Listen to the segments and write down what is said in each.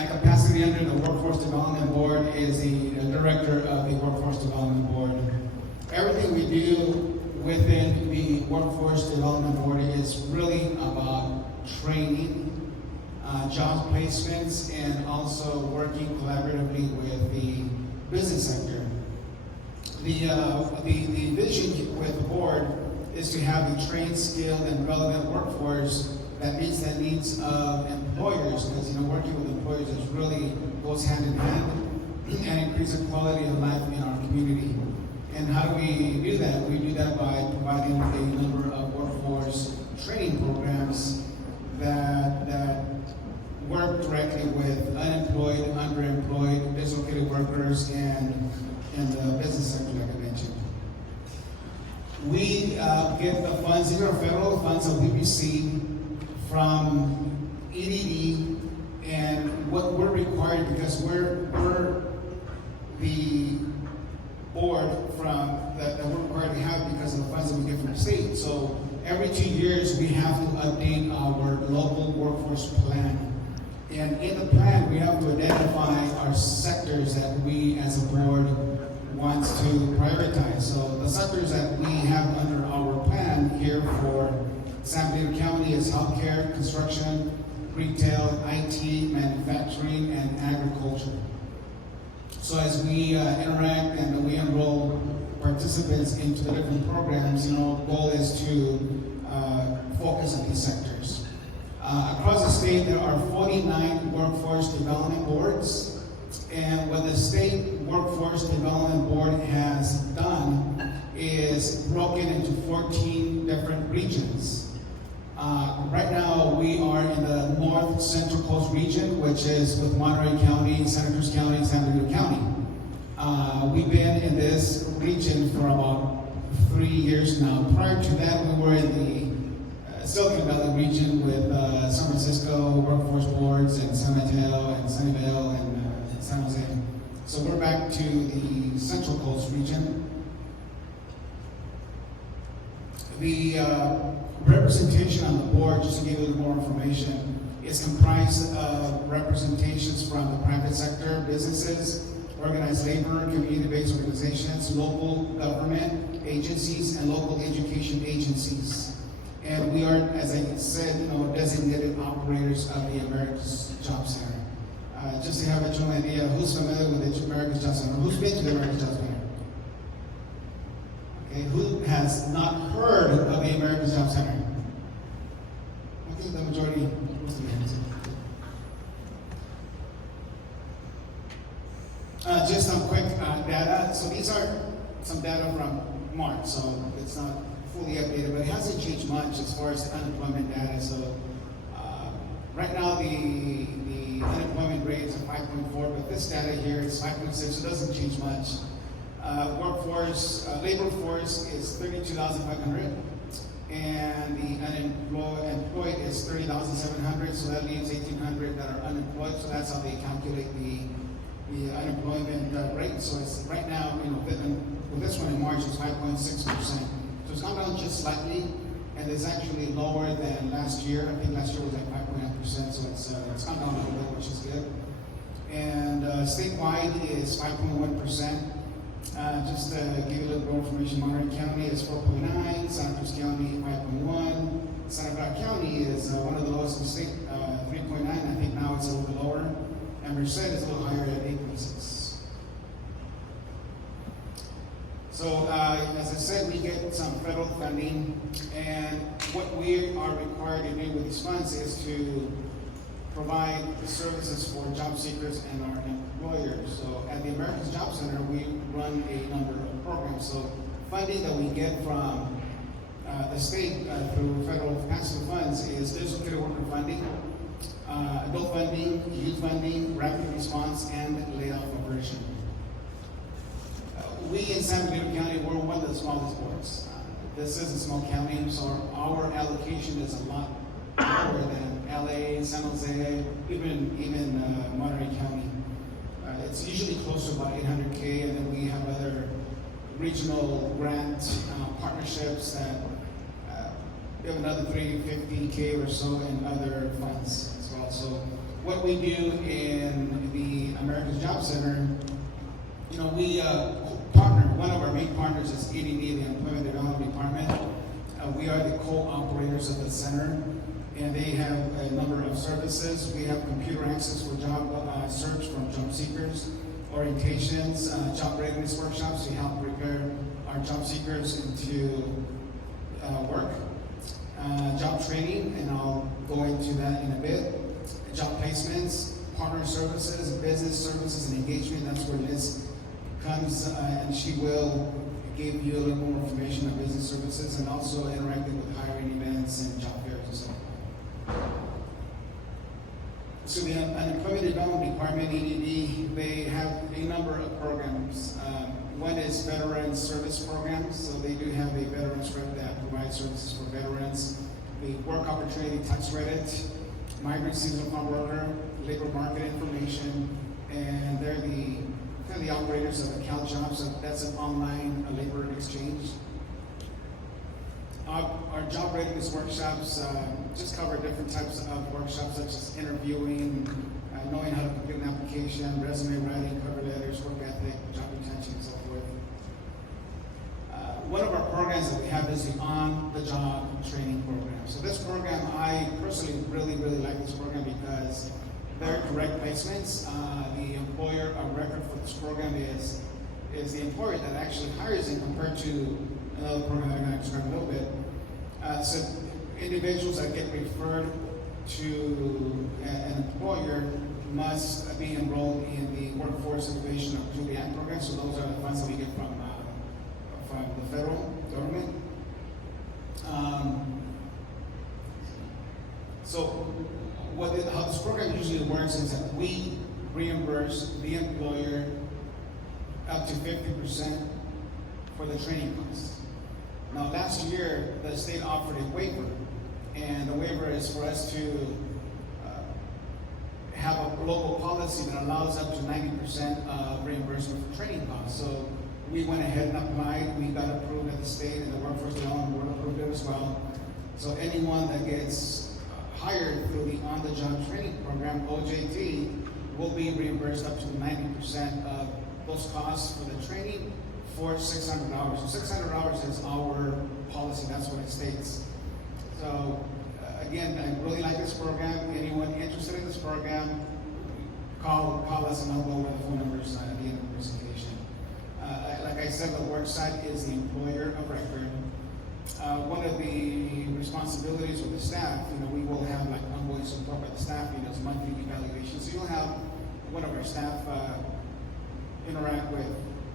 My capacity under the Workforce Development Board is the director of the Workforce Development Board. Everything we do within the Workforce Development Board is really about training, job placements, and also working collaboratively with the business sector. The vision with the board is to have a trained, skilled, and relevant workforce that meets the needs of employers, because working with employers is really goes hand in hand and increase the quality of life in our community. And how do we do that? We do that by providing a number of workforce training programs that work directly with unemployed, underemployed, dislocated workers, and the business sector, like I mentioned. We get the funds, these are federal funds that we receive from EDD, and what we're required, because we're the board that we're required to have because of the funds that we get from the state. So every 2 years we have to update our local workforce plan. And in the plan, we have to identify our sectors that we as a board wants to prioritize. So the sectors that we have under our plan here for San Benito County is healthcare, construction, retail, IT, manufacturing, and agriculture. So as we interact and we enroll participants into the different programs, goal is to focus on these sectors. Across the state, there are 49 workforce development boards, and what the state workforce development board has done is broken into 14 different regions. Right now, we are in the North Central Coast region, which is with Monterey County, Santa Cruz County, and San Benito County. We've been in this region for about 3 years now. Prior to that, we were in the Silicon Valley region with San Francisco workforce boards, and San Mateo, and Sunnyvale, and San Jose. So we're back to the Central Coast region. The representation on the board, just to give you a little more information, is comprised of representations from the private sector, businesses, organized labor, community-based organizations, local government agencies, and local education agencies. And we are, as I said, designated operators of the America's Job Center. Just to have a general idea, who's familiar with the America's Job Center? Who's been to the America's Job Center? Okay, who has not heard of the America's Job Center? I think the majority, most of the hands. Just some quick data. So these are some data from March, so it's not fully updated, but it hasn't changed much as far as the unemployment data. So right now the unemployment rate is at 5.4, but this data here is 5.6, so it doesn't change much. Labor force is 32,500, and the unemployed is 30,700, so that leaves 1,800 that are unemployed, so that's how they calculate the unemployment rate. So it's right now, with this one in March, it's 5.6%. So it's gone down just slightly, and it's actually lower than last year. I think last year was like 5.9%, so it's gone down a little bit, which is good. And statewide is 5.1%. Just to give you a little more information, Monterey County is 4.9, Santa Cruz County 5.1, Santa Clara County is one of the lowest in the state, 3.9. I think now it's a little bit lower, and Merced is a little higher at 8.6. So as I said, we get some federal funding, and what we are required to do with these funds is to provide services for job seekers and our employers. So at the America's Job Center, we run a number of programs. So funding that we get from the state through federal capacity funds is dislocated worker funding, adult funding, youth funding, rapid response, and layoff aversion. We in San Benito County, we're one of the smallest boards. This is a small county, so our allocation is a lot lower than LA, San Jose, even Monterey County. It's usually close to about 800K, and then we have other regional grant partnerships that we have another 350K or so in other funds as well. So what we do in Job Center, we partner. One of our main partners is EDD, the Employment Development Department. We are the co-operators of the center, and they have a number of services. We have computer access for job search from job seekers, orientations, job readiness workshops to help prepare our job seekers into work, job training, and I'll go into that in a bit, job placements, partner services, business services, and engagement. That's where Liz comes, and she will give you a little more information on business services and also interacting with hiring events and job fairs and so on. So the Unemployment Development Department, EDD, they have a number of programs. One is veteran service programs, so they do have a veterans rep that provides services for veterans. The work opportunity tax credit, migrant seasonal farm worker, labor market information, and they're the operators of Account Jobs. So that's an online labor exchange. Our job readiness workshops just cover different types of workshops, such as interviewing, knowing how to complete an application, resume writing, cover letters, work ethic, job retention, and so forth. One of our programs that we have is the on-the-job training program. So this program, I personally really like this program because they're direct placements. The employer of record for this program is the employer that actually hires them, compared to another program that I'm going to describe in a little bit. So individuals that get referred to an employer must be enrolled in the Workforce Innovation Opportunity Act program. So those are the funds that we get from the federal government. How this program usually works is that we reimburse the employer up to 50% for the training costs. Now, last year, the state offered a waiver, and the waiver is for us to have a local policy that allows up to 90% of reimbursement for training costs. So we went ahead and applied. We got approved at the state, and the Workforce Development Board approved it as well. So anyone that gets hired through the on-the-job training program, OJT, will be reimbursed up to 90% of those costs for the training for 600 hours. So 600 hours is our policy. That's what it states. So again, I really like this program. Anyone interested in this program, call us, and I'll go over the phone numbers at the end of the presentation. Like I said, the work site is the employer of record. One of the responsibilities of the staff, we will have like ongoing support by the staff, it's monthly evaluation. So you'll have one of our staff interact with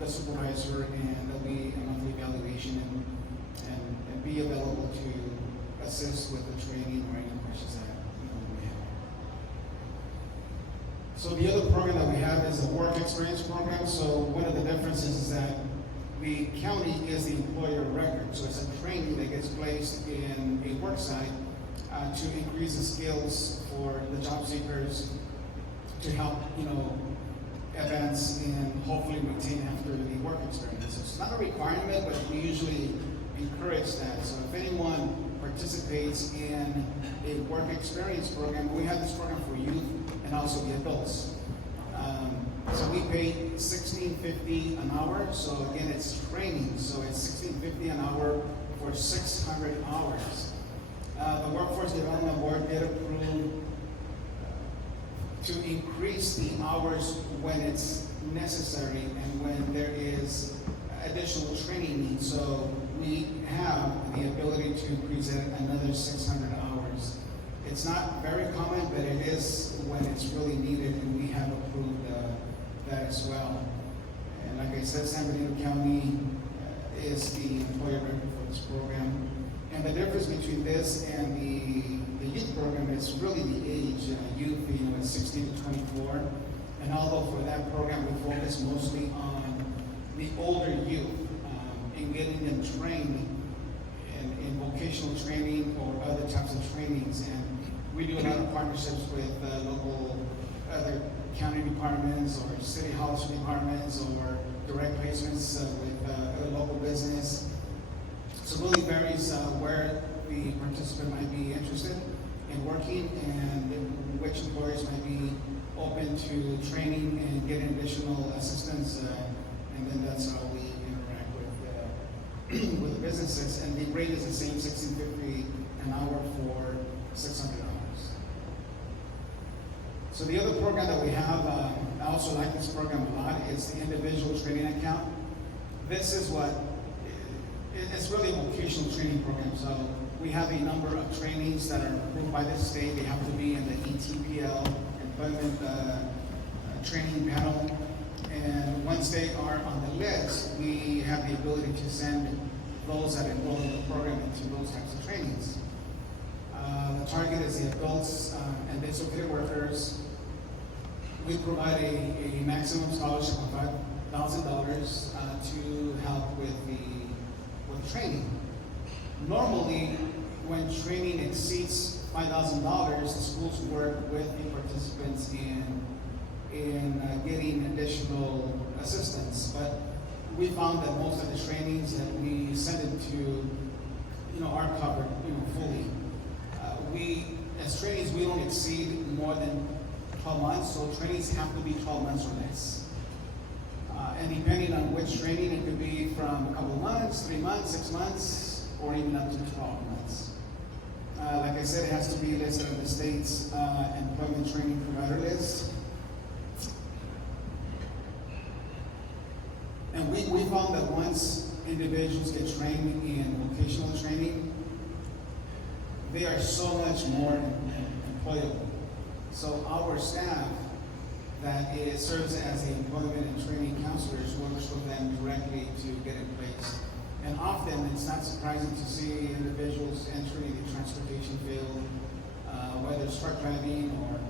the supervisor, and there'll be a monthly evaluation and be available to assist with the training or any questions that we have. So the other program that we have is a work experience program. So one of the differences is that the county is the employer of record. So it's a trainee that gets placed in a work site to increase the skills for the job seekers to help, advance and hopefully maintain after the work experience. It's not a requirement, but we usually encourage that. So if anyone participates in a work experience program, we have this program for youth and also the adults. So we pay $16.50 an hour. So again, it's training. So it's $16.50 an hour for 600 hours. The Workforce Development Board did approve to increase the hours when it's necessary and when there is additional training needs. So we have the ability to increase it another 600 hours. It's not very common, but it is when it's really needed, and we have approved that as well. And like I said, San Benito County is the employer record for this program. And the difference between this and the youth program is really the age. Youth, it's 16 to 24. And although for that program we focus mostly on the older youth in getting them trained in vocational training or other types of trainings. And we do a lot of partnerships with local other county departments or city hall departments or direct placements with local business. So it really varies where the participant might be interested in working and which employers might be open to training and getting additional assistance, and then that's how we interact with with the businesses. And the rate is the same, $16.50 an hour for $600. So the other program that we have, I also like this program a lot, is the individual training account. This is it's really a vocational training program. So we have a number of trainings that are approved by the state. They have to be in the ETPL, Employment Training Panel. And once they are on the list, we have the ability to send those that enroll in the program into those types of trainings. The target is the adults and dislocated workers. We provide a maximum scholarship of $5,000 to help with the training. Normally, when training exceeds $5,000, the schools work with the participants in getting additional assistance. But we found that most of the trainings that we send it to, are covered, fully. As trainings, we don't exceed more than 12 months, so trainings have to be 12 months or less. And depending on which training, it could be from a couple of months, 3 months, 6 months, or even up to 12 months. Like I said, it has to be listed on the state's employment training provider list. And we found that once individuals get trained in vocational training, they are so much more employable. So our staff that serves as the employment and training counselors works with them directly to get in place. And often it's not surprising to see individuals entering the transportation field, whether it's truck driving or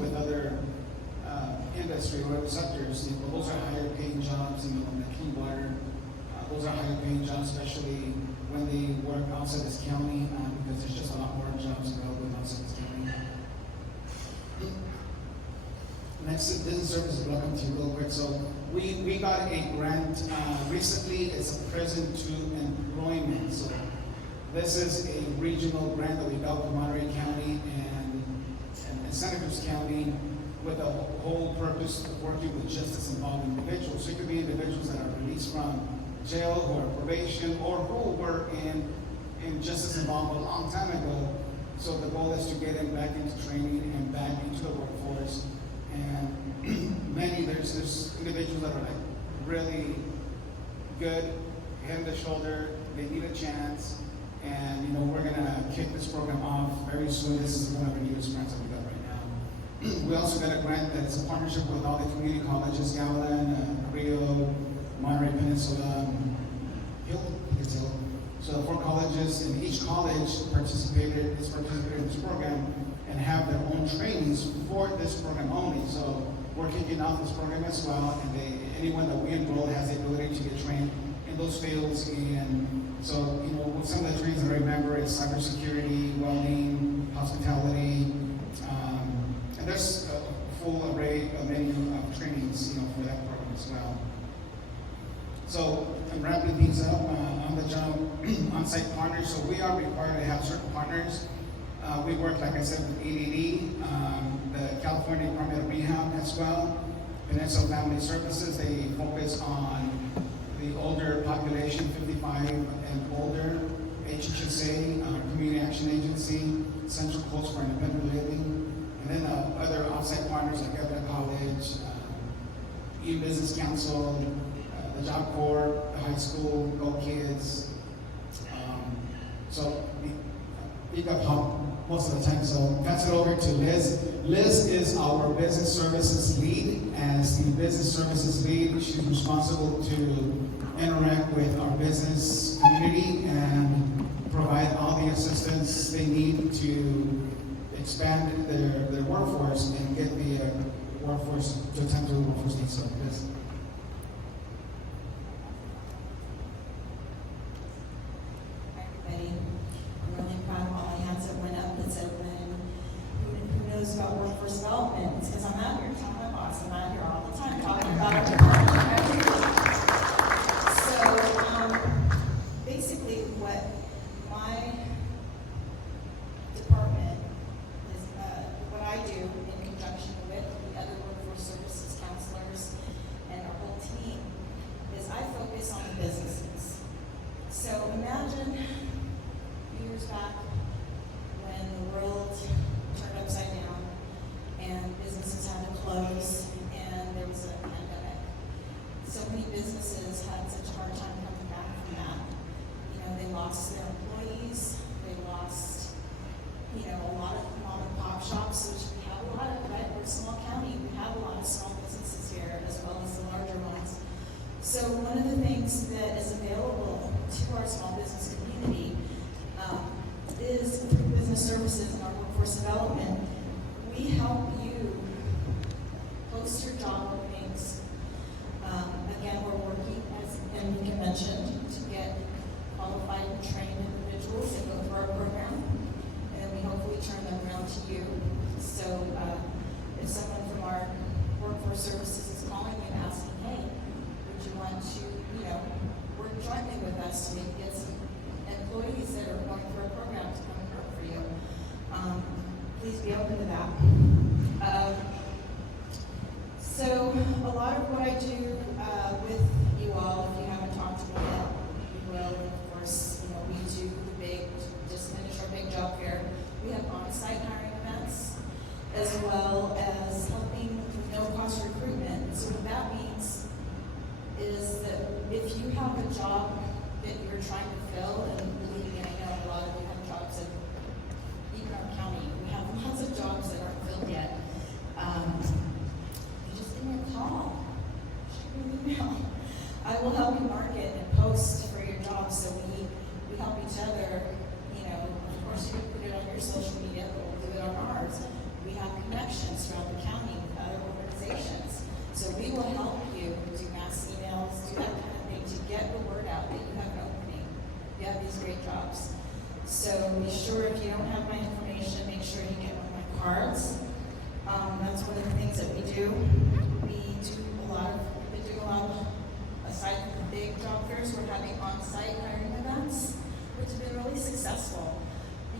with other industry or other sectors. Those are higher paying jobs in the clean water. Those are higher paying jobs, especially when they work outside this county, because there's just a lot more jobs available outside this county. Next, business services, welcome to you real quick. So we got a grant recently. It's a present to employment. So this is a regional grant that we got from Monterey County and Santa Cruz County with the whole purpose of working with justice-involved individuals. So it could be individuals that are released from jail, who are probation, or who were in justice involved a long time ago. So the goal is to get them back into training and back into the workforce. And there's individuals that are like really good, head and the shoulder, they need a chance, and we're gonna kick this program off very soon. This is one of our newest grants that we got right now. We also got a grant that's a partnership with all the community colleges, Gavilan, Rio, Monterey Peninsula, Hill. So 4 colleges, and each college participated in this program and have their own trainings for this program only. So we're kicking off this program as well, and anyone that we enroll has the ability to get trained in those fields. And so, some of the trainings that I remember is cybersecurity, welding, hospitality, and there's a full array of menu of trainings, for that program as well. So I'm wrapping things up on the job on-site partners. So we are required to have certain partners. We work, like I said, with EDD, the California Department of Rehab as well, Peninsula Family Services. They focus on the older population, 55 and older. HHSA, Community Action Agency, Central Coast for Independent Living, and then other off-site partners like Evita College, E-Business Council, the Job Corps, the high school, Go Kids. So we got help most of the time. So pass it over to Liz. Liz is our business services lead. As the business services lead, she's responsible to interact with our business community and provide all the assistance they need to expand their workforce and get the workforce to attend to the workforce needs. So, Liz. About workforce development, because I'm out here telling my boss, I'm out here all the time talking about it. So basically what my department is, what I do in conjunction with the other things that is available to our small business community is through business services and our workforce development. We help you post your job openings. Again, we're working, as Benito mentioned, to get qualified and trained individuals that go through our program, and we hopefully turn them around to you. So if someone from our workforce services is calling you and asking, hey, would you want to, work jointly with us to maybe get some employees that are going through our program to come and work for you, please be open to that. So a lot of what I do with you all, if you haven't talked to me yet, we will. And of course, we do just finish our big job fair. We have on-site hiring events, as well as helping with no-cost recruitment. So what that means is that if you have a job that you're trying to fill, and believe me, I know a lot of you have jobs in even our county. We have lots of jobs that aren't filled yet. You just give me a call, shoot me an email. I will help you market and post for your job, so we help each other. Of course, you can put it on your social media, but we'll do it on ours. We have connections throughout the county with other organizations, so we will help you do mass emails, do that kind of thing to get the word out that you have an opening. You have these great jobs. So be sure, if you don't have my information, make sure you get one of my cards. That's one of the things that we do. We do a lot of, aside from the big job fairs, we're having on-site hiring events, which have been really successful,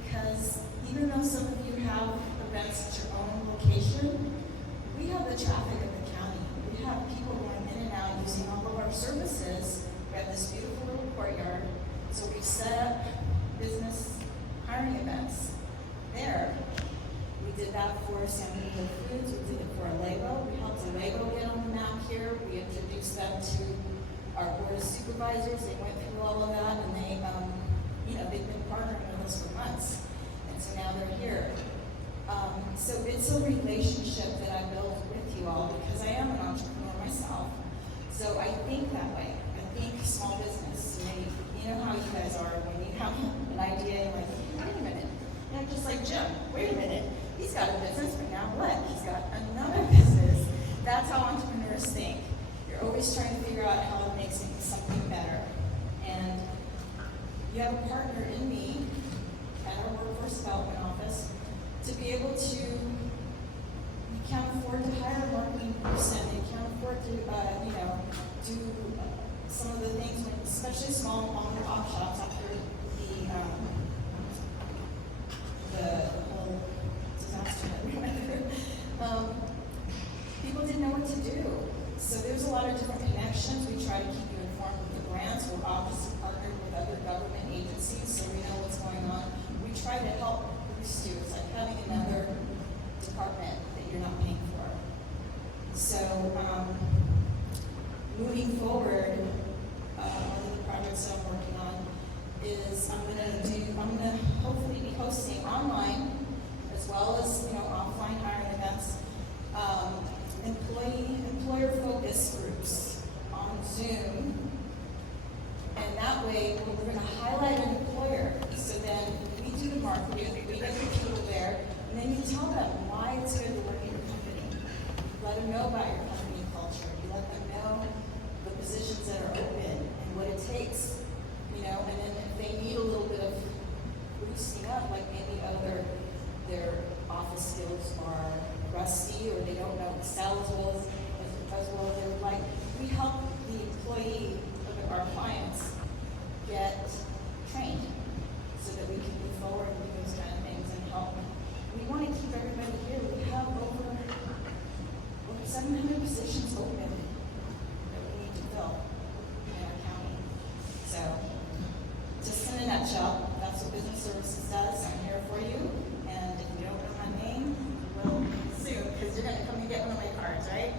because even though some of you have events at your own location, we have the traffic of the county. We have people going in and out using all of our services. We have this beautiful little courtyard, so we've set up business hiring events there. We did that for San Benito Foods, we did it for Alego. We helped Alego get on the map here. We introduced them to our board of supervisors. They went through all of that, and they've been partnering with us for months. And so now they're here. So it's a relationship that I build with you all, because I am an entrepreneur myself. So I think that way. I think small business. You know how you guys are when you have an idea, you're like, wait a minute. Just like Jim, wait a minute. He's got a business, but now what? He's got another business. That's how entrepreneurs think. You're always trying to figure out how to make something better. And you have a partner in me at our workforce development office to be able to, you can't afford to hire a marketing person, you can't afford to, do some of the things, especially small mom and pop shops after the whole disaster that we went through. People didn't know what to do. So there's a lot of different connections. We try to keep you informed with the grants. We're obviously partnered with other government agencies, so we know what's going on. We try to help boost you. It's like having another department that you're not paying for. So moving forward, one of the projects that I'm working on is I'm gonna hopefully be hosting online as well as offline hiring events, employer focus groups on Zoom, and that way we're going to highlight an employer. So then we do the marketing, we get the people there, and then you tell them why it's good to work in your company. You let them know about your company culture. You let them know the positions that are open and what it takes. And then if they need a little bit of boosting up, like maybe their office skills are rusty, or they don't know Excel as well as they would like, we help the employee of our clients get trained so that we can move forward with those kind of things and help. We want to keep everybody here. We have over 700 positions open that we need to fill in our county. So, just in a nutshell, that's what business services does. I'm here for you, and if you don't know my name, you will soon, because you're going to come and get one of my cards, right?